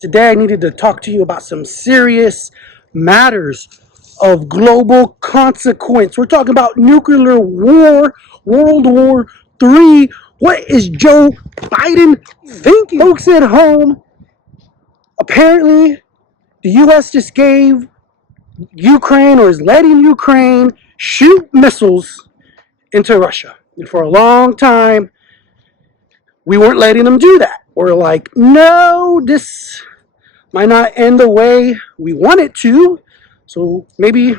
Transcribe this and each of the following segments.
Today I needed to talk to you about some serious matters of global consequence. We're talking about nuclear war, World War III. What is Joe Biden thinking? Folks at home, apparently the U.S. just gave Ukraine, or is letting Ukraine shoot missiles into Russia. And for a long time, we weren't letting them do that. We're like, no, this might not end the way we want it to, so maybe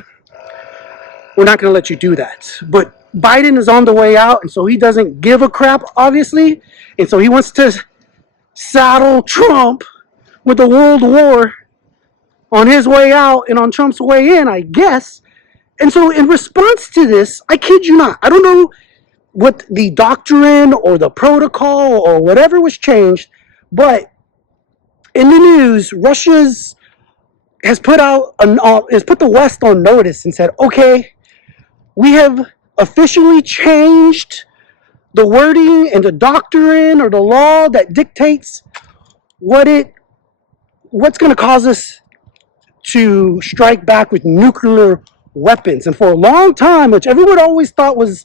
we're not going to let you do that. But Biden is on the way out, and so he doesn't give a crap, obviously, and so he wants to saddle Trump with a world war on his way out and on Trump's way in, I guess. And so in response to this, I kid you not, I don't know what the doctrine or the protocol or whatever was changed, but in the news, Russia's has put the West on notice and said, okay, we have officially changed the wording and the doctrine or the law that dictates what's going to cause us to strike back with nuclear weapons. And for a long time, which everyone always thought was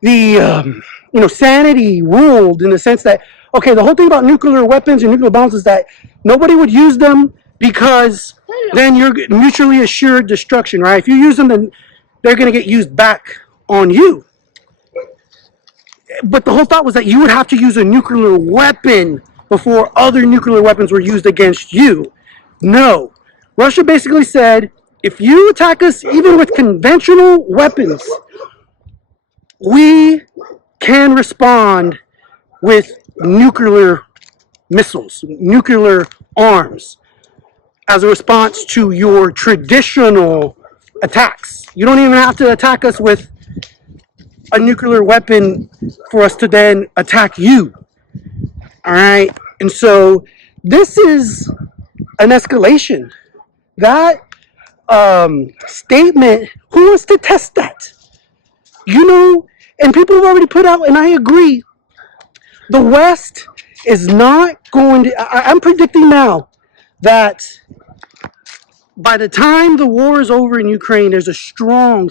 the sanity ruled, in the sense that, okay, the whole thing about nuclear weapons and nuclear bombs is that nobody would use them because then you're mutually assured destruction, right? If you use them, then they're going to get used back on you. But the whole thought was that you would have to use a nuclear weapon before other nuclear weapons were used against you. No. Russia basically said, if you attack us even with conventional weapons, we can respond with nuclear missiles, nuclear arms, as a response to your traditional attacks. You don't even have to attack us with a nuclear weapon for us to then attack you. All right? And so this is an escalation. That statement, who wants to test that? And people have already put out, and I agree, the West is not going to, I'm predicting now that by the time the war is over in Ukraine, there's a strong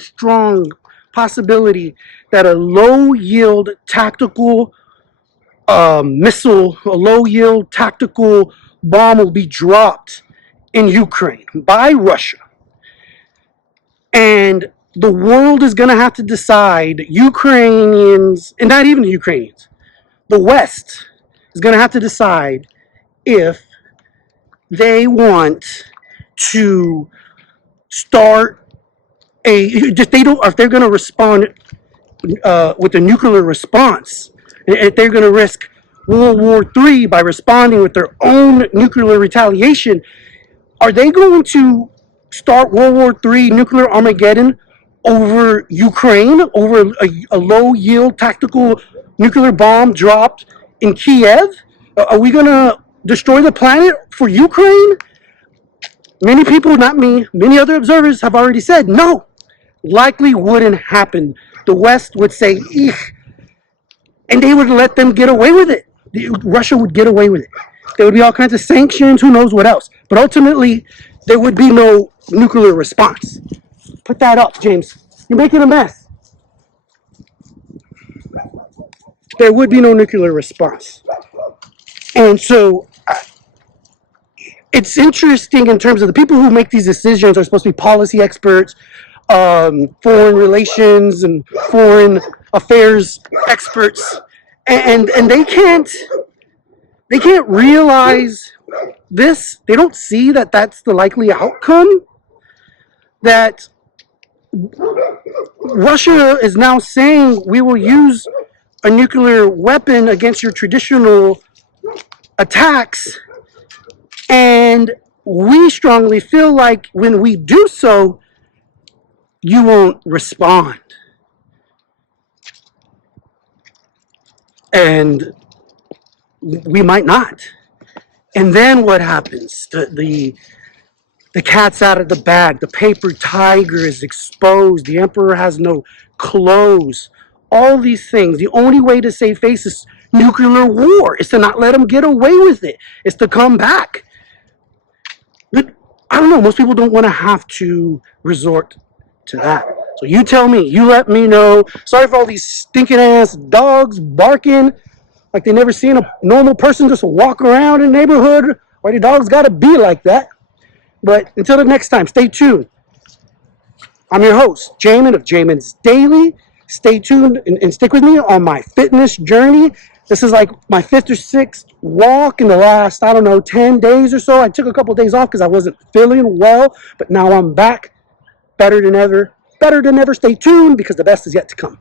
possibility that a low-yield tactical missile, a low-yield tactical bomb will be dropped in Ukraine by Russia. And the world is going to have to decide, Ukrainians, and not even the Ukrainians, the West is going to have to decide if they want to start if they're going to respond with a nuclear response, if they're going to risk World War III by responding with their own nuclear retaliation. Are they going to start World War III nuclear Armageddon over Ukraine, over a low-yield tactical nuclear bomb dropped in Kiev? Are we going to destroy the planet for Ukraine? Many people, not me, many other observers have already said, no, likely wouldn't happen. The West would say, eek, and they would let them get away with it. Russia would get away with it. There would be all kinds of sanctions, who knows what else. But ultimately, there would be no nuclear response. Put that up, James. You're making a mess. There would be no nuclear response. And so it's interesting in terms of the people who make these decisions are supposed to be policy experts, foreign relations and foreign affairs experts, and they can't realize this. They don't see that that's the likely outcome. That Russia is now saying we will use a nuclear weapon against your traditional attacks, and we strongly feel like when we do so, you won't respond. And we might not. And then what happens? The cat's out of the bag. The paper tiger is exposed. The emperor has no clothes. All these things. The only way to save face is nuclear war. Is to not let them get away with it. Is to come back. I don't know. Most people don't want to have to resort to that. So you tell me. You let me know. Sorry for all these stinking ass dogs barking like they never seen a normal person just walk around in the neighborhood. Why the dogs got to be like that? But until the next time, stay tuned. I'm your host, Jamin of Jamin's Daily. Stay tuned and stick with me on my fitness journey. This is like my fifth or sixth walk in the last, I don't know, 10 days or so. I took a couple of days off because I wasn't feeling well, but now I'm back better than ever. Better than ever. Stay tuned because the best is yet to come.